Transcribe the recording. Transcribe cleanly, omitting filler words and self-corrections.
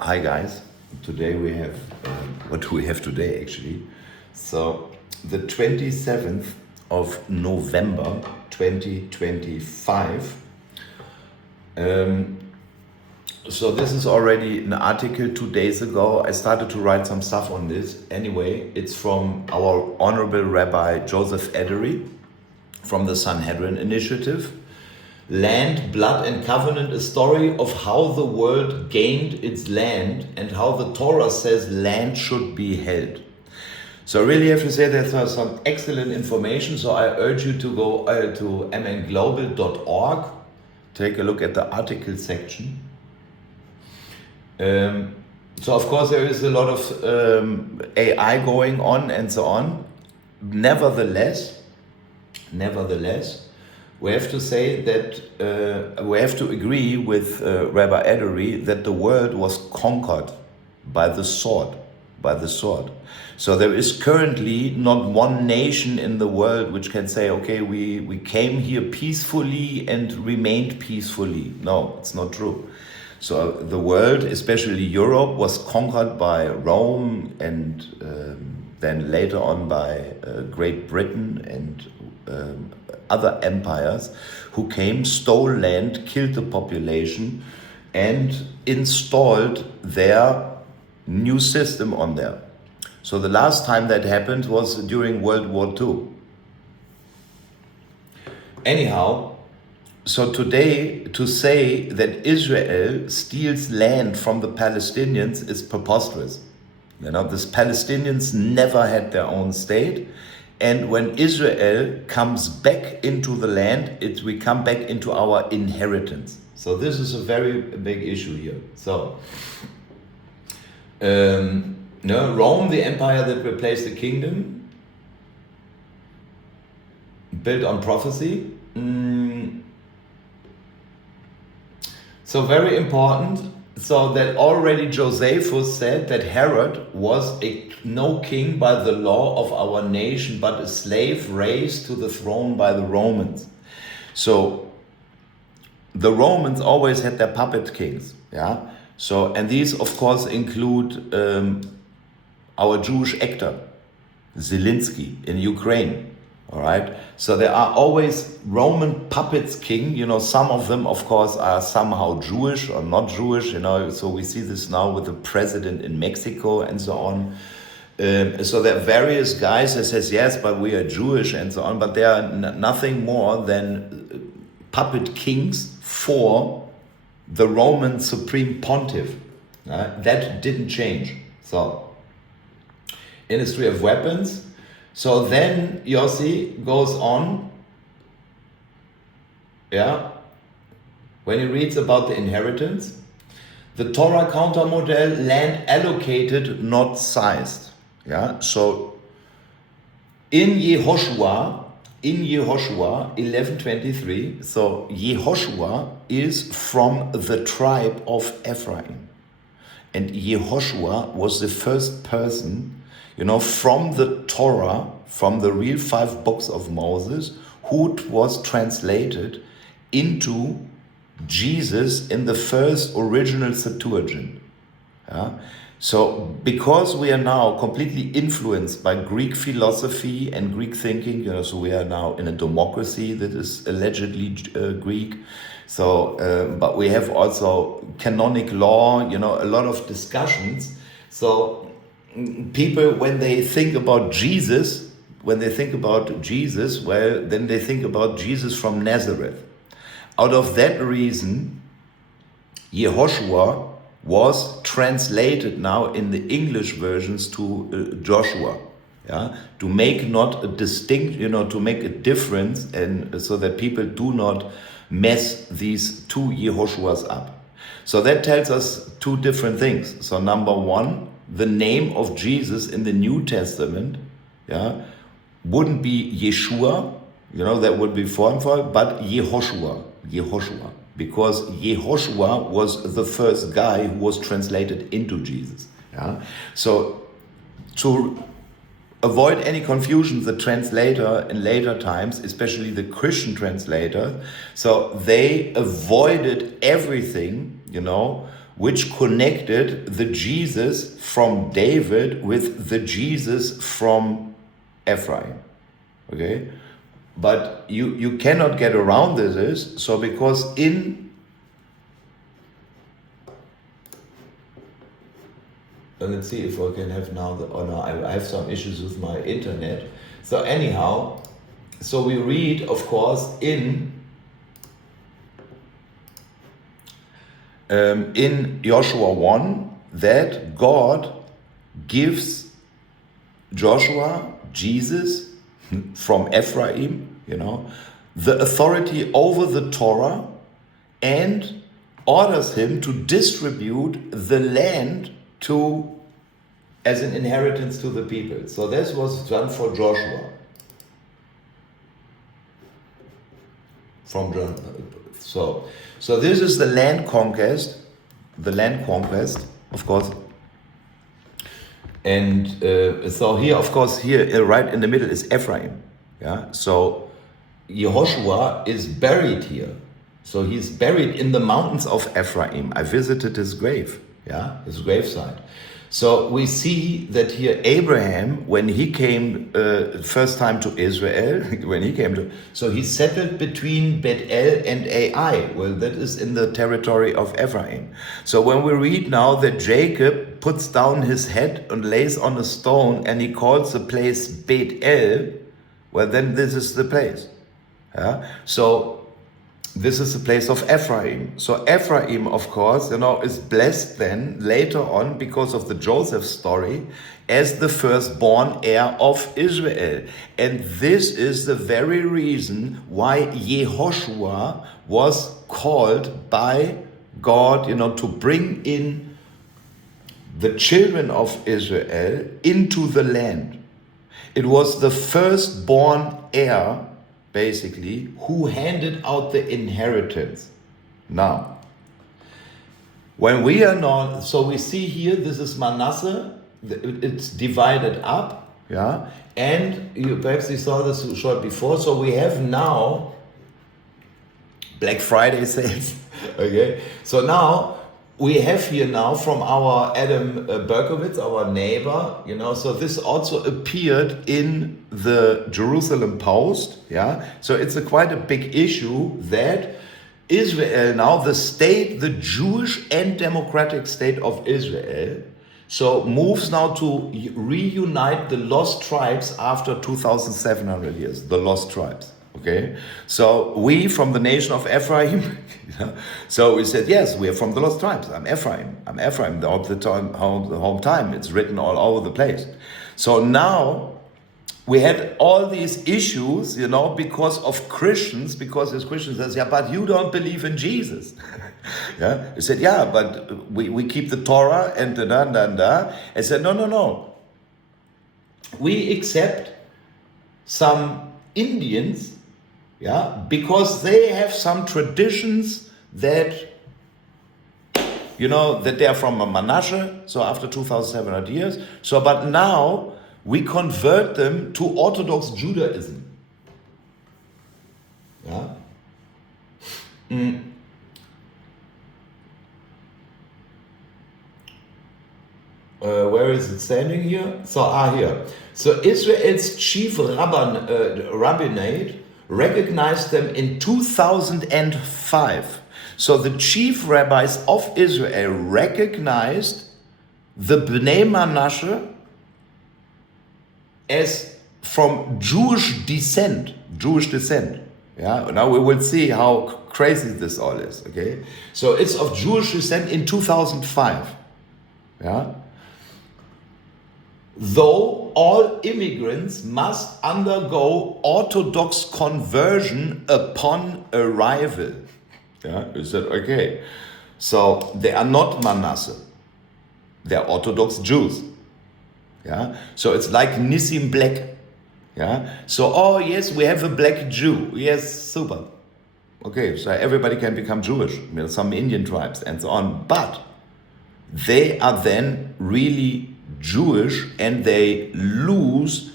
Hi guys, today we have, what do we have today actually? So the 27th of November 2025. So this is already an article 2 days ago. I started to write some stuff on this. Anyway, it's from our Honorable Rabbi Joseph Edery from the Sanhedrin Initiative. Land, Blood and Covenant, a story of how the world gained its land and how the Torah says land should be held. So I really have to say there's some excellent information. So I urge you to go to MNglobal.org, take a look at the article section. So of course there is a lot of AI going on and so on. Nevertheless, we have to say that we have to agree with Rabbi Edery that the world was conquered by the sword. So there is currently not one nation in the world which can say, okay, we came here peacefully and remained peacefully. No, it's not true. So the world, especially Europe, was conquered by Rome and then later on by Great Britain and other empires who came, stole land, killed the population and installed their new system on there. So the last time that happened was during World War II. Anyhow, so today to say that Israel steals land from the Palestinians is preposterous. You know, the Palestinians never had their own state. And when Israel comes back into the land, we come back into our inheritance. So this is a very big issue here. So, Rome, the empire that replaced the kingdom, built on prophecy. So very important. So that already Josephus said that Herod was no king by the law of our nation, but a slave raised to the throne by the Romans. So the Romans always had their puppet kings, yeah. So and these of course include our Jewish actor Zelensky in Ukraine. All right. So there are always Roman puppets king. You know, some of them, of course, are somehow Jewish or not Jewish. You know, so we see this now with the president in Mexico and so on. So there are various guys that says yes, but we are Jewish and so on. But they are nothing more than puppet kings for the Roman supreme pontiff. That didn't change. So, industry of weapons. So then Yossi goes on, when he reads about the inheritance, the Torah counter model, land allocated, not sized. So in Yehoshua 11:23, so Yehoshua is from the tribe of Ephraim. And Yehoshua was the first person, from the Torah, from the real 5 books of Moses, who was translated into Jesus in the first original Septuagint. So because we are now completely influenced by Greek philosophy and Greek thinking, so we are now in a democracy that is allegedly Greek. So, but we have also canonic law, a lot of discussions. So people, when they think about Jesus, well, then they think about Jesus from Nazareth. Out of that reason, Yehoshua was translated now in the English versions to Joshua, to make not a distinct, to make a difference, and so that people do not mess these 2 Yehoshuas up. So that tells us 2 different things. So number 1, the name of Jesus in the New Testament, wouldn't be Yeshua, that would be formful, but Yehoshua, because Yehoshua was the first guy who was translated into Jesus. So to avoid any confusion, the translator in later times, especially the Christian translator, so they avoided everything, which connected the Jesus from David with the Jesus from Ephraim. Okay? But you cannot get around this, so because let's see if I can have now I have some issues with my internet. So anyhow, so we read, of course, in Joshua 1 that God gives Joshua, Jesus, from Ephraim, the authority over the Torah and orders him to distribute the land as an inheritance to the people. So this was done for Joshua. So this is the land conquest, of course. And so here, of course, right in the middle is Ephraim. Yeah. So Yehoshua is buried here. So he's buried in the mountains of Ephraim. I visited his grave. Yeah, his gravesite. So we see that here Abraham, when he came first time to Israel, so he settled between Bet-El and Ai. Well, that is in the territory of Ephraim. So when we read now that Jacob puts down his head and lays on a stone and he calls the place Bet-El, well, then this is the place. Yeah? So this is the place of Ephraim. So Ephraim, of course, is blessed then later on because of the Joseph story as the firstborn heir of Israel. And this is the very reason why Yehoshua was called by God, to bring in the children of Israel into the land. It was the firstborn heir, basically, who handed out the inheritance. Now, when we are not, so we see here, this is Manasse, it's divided up, yeah, and perhaps you saw this short before, so we have now Black Friday sales, okay, so now we have here now from our Adam Berkowitz, our neighbor, so this also appeared in the Jerusalem Post, yeah. So it's quite a big issue that Israel now, the state, the Jewish and democratic state of Israel, so moves now to reunite the lost tribes after 2,700 years, the lost tribes. Okay, so we from the nation of Ephraim, so we said, yes, we are from the lost tribes. I'm Ephraim, the whole time. It's written all over the place. So now we had all these issues, because of Christians, because as Christians says, yeah, but you don't believe in Jesus. Yeah, we said, yeah, but we keep the Torah and da. I said, no. We accept some Indians, yeah, because they have some traditions that, that they are from a Manasse, so after 2,700 years. So, but now we convert them to Orthodox Judaism. Yeah. Where is it standing here? So, here. So Israel's chief rabbinate recognized them in 2005. So the chief rabbis of Israel recognized the Bnei Manasse as from Jewish descent. Yeah. Now we will see how crazy this all is. Okay. So it's of Jewish descent in 2005. Yeah. Though all immigrants must undergo Orthodox conversion upon arrival. Yeah, is that okay? So they are not Manasse. They are Orthodox Jews. Yeah, so it's like Nissim Black. Yeah, so yes, we have a black Jew. Yes, super. Okay, so everybody can become Jewish. Some Indian tribes and so on, but they are then really Jewish and they lose